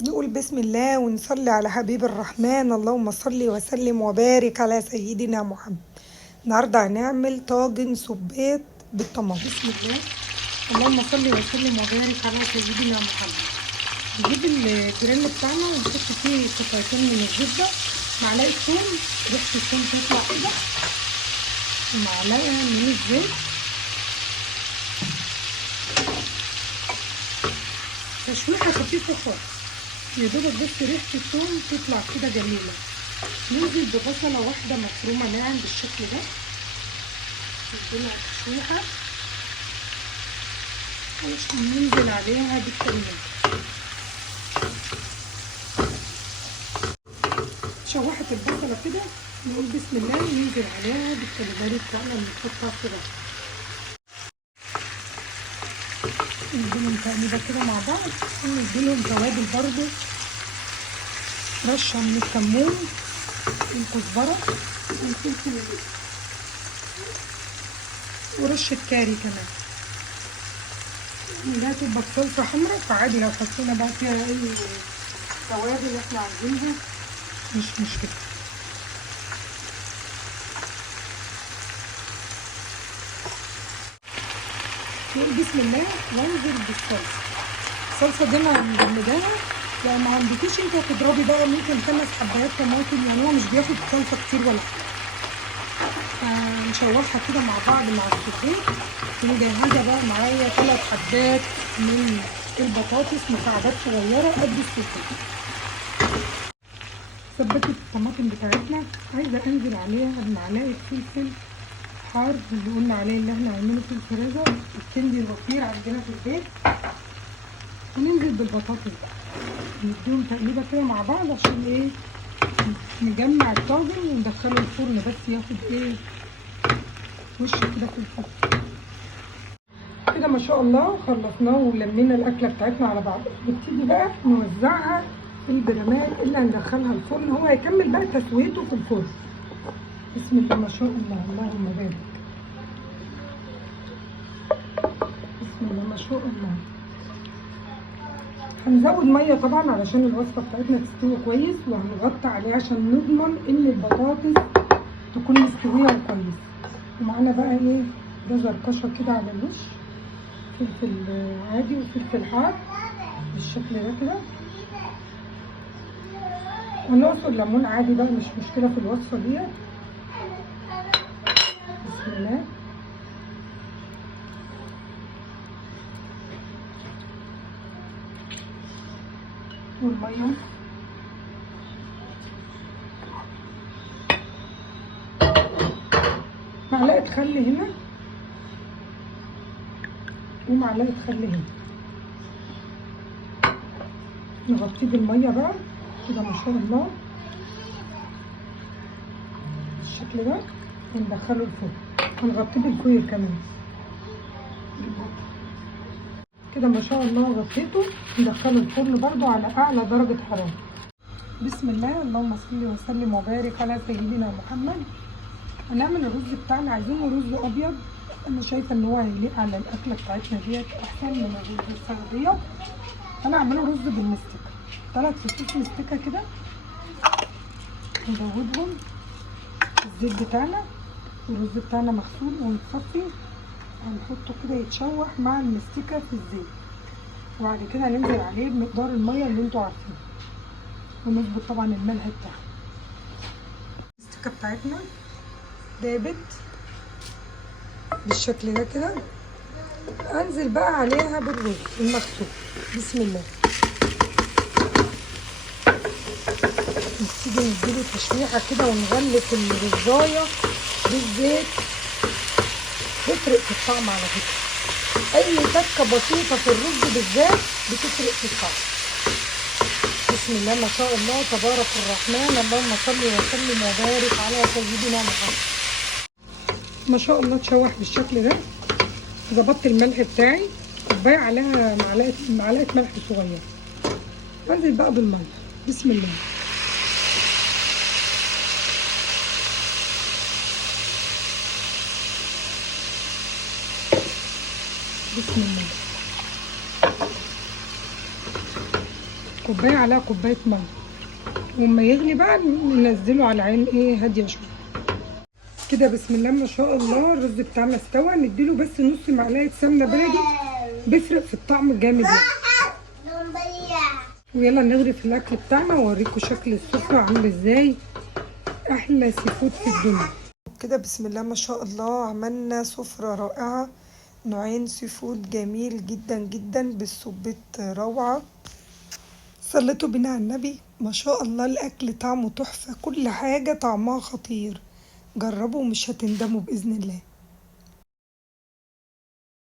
نقول بسم الله ونصلي على حبيب الرحمن. اللهم صل وسلم وبارك على سيدنا محمد. النهارده هنعمل طاجن سبيط بالطماطم. بسم الله، اللهم صل وسلم وبارك على سيدنا محمد. نجيب الجريل بتاعنا ونحط فيه قطعتين من الزبده، معلقه ثوم، ريحه الثوم تطلع كده، ومعلقه من الزيت، تشويحه خفيفه خالص يا دوبك بس ريحه الثوم تطلع كده جميله. ننزل ببصله واحده مفرومه ناعم بالشكل ده، نديلها تشويحه علشان ننزل عليها بالتمام. شوحت البصله كده، نقول بسم الله وننزل عليها بالكاليماري بتاعنا اللي نحطها في ده، نديلهم تقليبه كده مع بعض، ونديلهم توابل برضو، رشه من الكمون والكزبره والفلفل ورشه كاري كمان. لا تبقى بصلصه حمرا، فعادي لو حطينا بقى فيها اي توابل احنا عايزينها مش مشكله. نقول بسم الله وانزل بالصلصه. الصلصه دي انا مجمداها، لو ما عندكيش انت هتضربي بقى ممكن 5 حبايات طماطم، يعني هو مش بياخد صلصه كتير ولا حاجه. فنشوحها كده مع بعض مع السبيط. ومجهزه بقى معايا 3 حبات من البطاطس مكعبات صغيره قد السبيط. ثبتت الطماطم بتاعتنا، عايزه انزل عليها بمعلقه فلفل حار اللي قلنا عليه اللي احنا عاملينه في الفريزر، الكندي الوفير عندنا في البيت. وننزل بالبطاطس بقى، نديهم تقليبه كده مع بعض عشان ايه، نجمع الطاجن وندخله الفرن بس ياخد ايه وش كده في الفرن. كده ما شاء الله خلصناه ولمينا الاكله بتاعتنا على بعض. نبتدي بقى نوزعها في البراميل اللي هندخلها الفرن، هو هيكمل بقى تسويته في الفرن. بسم الله ما شاء الله، اللهم بارك. بسم الله ما شاء الله. هنزود ميه طبعا علشان الوصفه بتاعتنا تستوي كويس، وهنغطي عليه عشان نضمن ان البطاطس تكون مستويه كويس. ومعانا بقى ايه، جزر قشر كده على الوش، فلفل عادي وفلفل حار بالشكل ده كده، ونعصر ليمون عادي بقى مش مشكله في الوصفه ديت. بسم الله. والميه، معلقه خل هنا ومعلقه خل هنا، نغطيه بالميه بقى كده ما شاء الله بالشكل ده، وندخله الفرن. هنغطيه بالفويل كمان كده ما شاء الله، غطيته. ندخله الفرن برضو على اعلى درجه حراره. بسم الله، اللهم صل وسلم وبارك على سيدنا محمد. هنعمل الرز بتاعنا، عايزينه رز ابيض، انا شايفه ان هو هيليق على الاكله بتاعتنا ديت احسن من الرز الصغير. انا هعمله رز بالمستكه، 3 فصوص مستكه كده، نزودهم الزيت بتاعنا. الرز بتاعنا مغسول ومتصفي، هنحطه كده يتشوح مع المستكه في الزيت، وبعد كده هننزل عليه بمقدار الميه اللي انتوا عارفينه، ونظبط طبعا الملح بتاعها. المستكه بتاعتنا دابت بالشكل ده كده، انزل بقى عليها بالرز المغسول. بسم الله. نبتدي نديله تشويحه كده ونغلف الرزايه بالزيت، بتفرق في الطعم على فكره، اي تكه بسيطه في الرز بالذات بتفرق في الطعم. بسم الله ما شاء الله تبارك الرحمن. اللهم صل وسلم وبارك على سيدنا محمد. ما شاء الله اتشوح بالشكل ده. ظبطت الملح بتاعي، كوبايه عليها معلقه ملح صغيره، وانزل بقى بالميه. بسم الله. بسم الله. كوبايه عليها كوبايه ميه، وما يغلي بقى ننزله على عين هاديه شويه كده. بسم الله ما شاء الله. الرز بتاعنا استوى، نديله بس نص معلقه سمنه بلدي، بيفرق في الطعم جامد يعني. ويلا نغرف الاكل بتاعنا واوريكم شكل السفره عامل ازاي. احلى سي فود في الدنيا كده. بسم الله ما شاء الله، عملنا سفره رائعه، نوعين سي فود جميل جدا جدا بالسبيط روعه. صليتوا بنا على النبي. ما شاء الله الاكل طعمه تحفه، كل حاجه طعمها خطير. جربوا ومش هتندموا باذن الله.